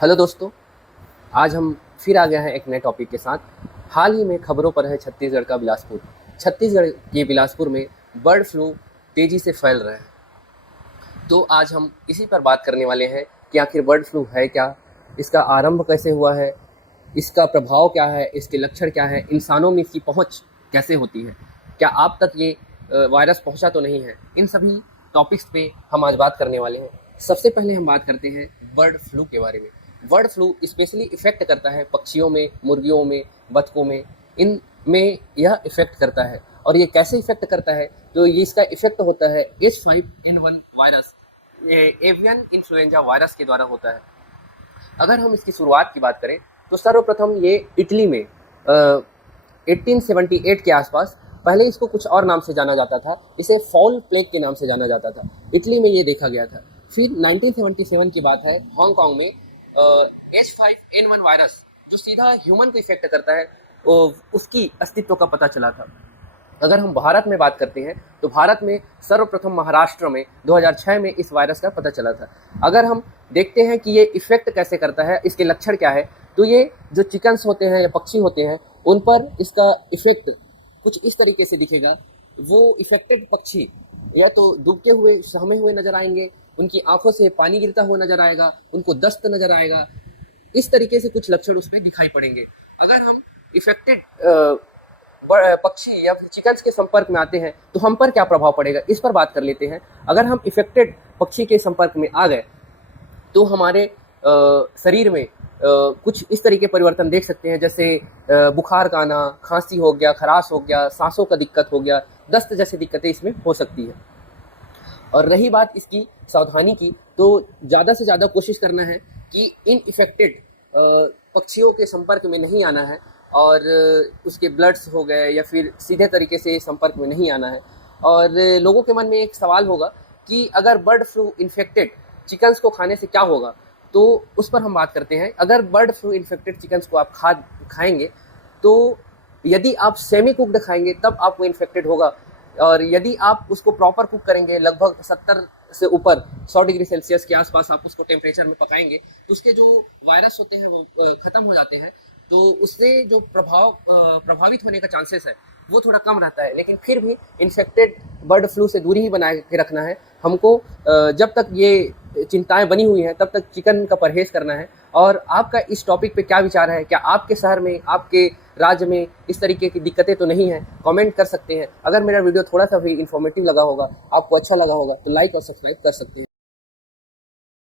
Hello दोस्तों, आज हम फिर आ गए हैं एक नए टॉपिक के साथ। हाल ही में खबरों पर है छत्तीसगढ़ का बिलासपुर। छत्तीसगढ़ के बिलासपुर में बर्ड फ्लू तेज़ी से फैल रहा है। तो आज हम इसी पर बात करने वाले हैं कि आखिर बर्ड फ्लू है क्या, इसका आरंभ कैसे हुआ है, इसका प्रभाव क्या है, इसके लक्षण क्या है, इंसानों में इसकी पहुंच कैसे होती है, क्या आप तक ये वायरस पहुंचा तो नहीं है। इन सभी टॉपिक्स पे हम आज बात करने वाले हैं। सबसे पहले हम बात करते हैं बर्ड फ्लू के बारे में। बर्ड फ्लू स्पेशली इफेक्ट करता है पक्षियों में, मुर्गियों में, बतखों में। इन में यह इफेक्ट करता है। और ये कैसे इफेक्ट करता है? तो ये इसका इफेक्ट होता है H5N1 virus, avian influenza virus के द्वारा होता है। अगर हम इसकी शुरुआत की बात करें तो सर्वप्रथम ये इटली में 1878 के आसपास, पहले इसको कुछ और नाम से जाना जाता था, इसे फॉल प्लेग के नाम से जाना जाता था। इटली में ये देखा गया था। फिर 1977 की बात है, हांगकांग में H5N1 वायरस जो सीधा ह्यूमन को इफेक्ट करता है, उसकी अस्तित्व का पता चला था। अगर हम भारत में बात करते हैं तो भारत में सर्वप्रथम महाराष्ट्र में 2006 में इस वायरस का पता चला था। अगर हम देखते हैं कि ये इफेक्ट कैसे करता है, इसके लक्षण क्या है, तो ये जो चिकन्स होते हैं या पक्षी होते हैं, उन पर इसका इफेक्ट कुछ इस तरीके से दिखेगा। वो इफेक्टेड पक्षी या तो डूबते हुए, सहमे हुए नजर आएंगे, उनकी आंखों से पानी गिरता हुआ नजर आएगा, उनको दस्त नजर आएगा। इस तरीके से कुछ लक्षण उसमें दिखाई पड़ेंगे। अगर हम इफेक्टेड पक्षी या चिकन्स के संपर्क में आते हैं तो हम पर क्या प्रभाव पड़ेगा, इस पर बात कर लेते हैं। अगर हम इफेक्टेड पक्षी के संपर्क में आ गए तो हमारे शरीर में कुछ इस तरीके परिवर्तन देख सकते हैं, जैसे बुखार का आना, खांसी हो गया, खराश हो गया, सांसों का दिक्कत हो गया, दस्त जैसी दिक्कतें इसमें हो सकती है। और रही बात इसकी सावधानी की, तो ज़्यादा से ज़्यादा कोशिश करना है कि इन इफेक्टेड पक्षियों के संपर्क में नहीं आना है, और उसके ब्लड्स हो गए या फिर सीधे तरीके से संपर्क में नहीं आना है। और लोगों के मन में एक सवाल होगा कि अगर बर्ड फ्लू इन्फेक्टेड चिकन्स को खाने से क्या होगा, तो उस पर हम बात करते हैं। अगर बर्ड फ्लू इन्फेक्टेड चिकन्स को आप खाएंगे तो यदि आप सेमी कुकड खाएंगे तब आपको इन्फेक्टेड होगा, और यदि आप उसको प्रॉपर कुक करेंगे, लगभग 70 से ऊपर 100 डिग्री सेल्सियस के आसपास आप उसको टेम्परेचर में पकाएंगे, तो उसके जो वायरस होते हैं वो खत्म हो जाते हैं। तो उससे जो प्रभावित होने का चांसेस है वो थोड़ा कम रहता है। लेकिन फिर भी इन्फेक्टेड बर्ड फ्लू से दूरी ही बना के रखना है हमको। जब तक ये चिंताएं बनी हुई हैं तब तक चिकन का परहेज करना है। और आपका इस टॉपिक पे क्या विचार है? क्या आपके शहर में, आपके राज्य में इस तरीके की दिक्कतें तो नहीं हैं? कमेंट कर सकते हैं। अगर मेरा वीडियो थोड़ा सा भी इन्फॉर्मेटिव लगा होगा, आपको अच्छा लगा होगा, तो लाइक और सब्सक्राइब कर सकते हैं।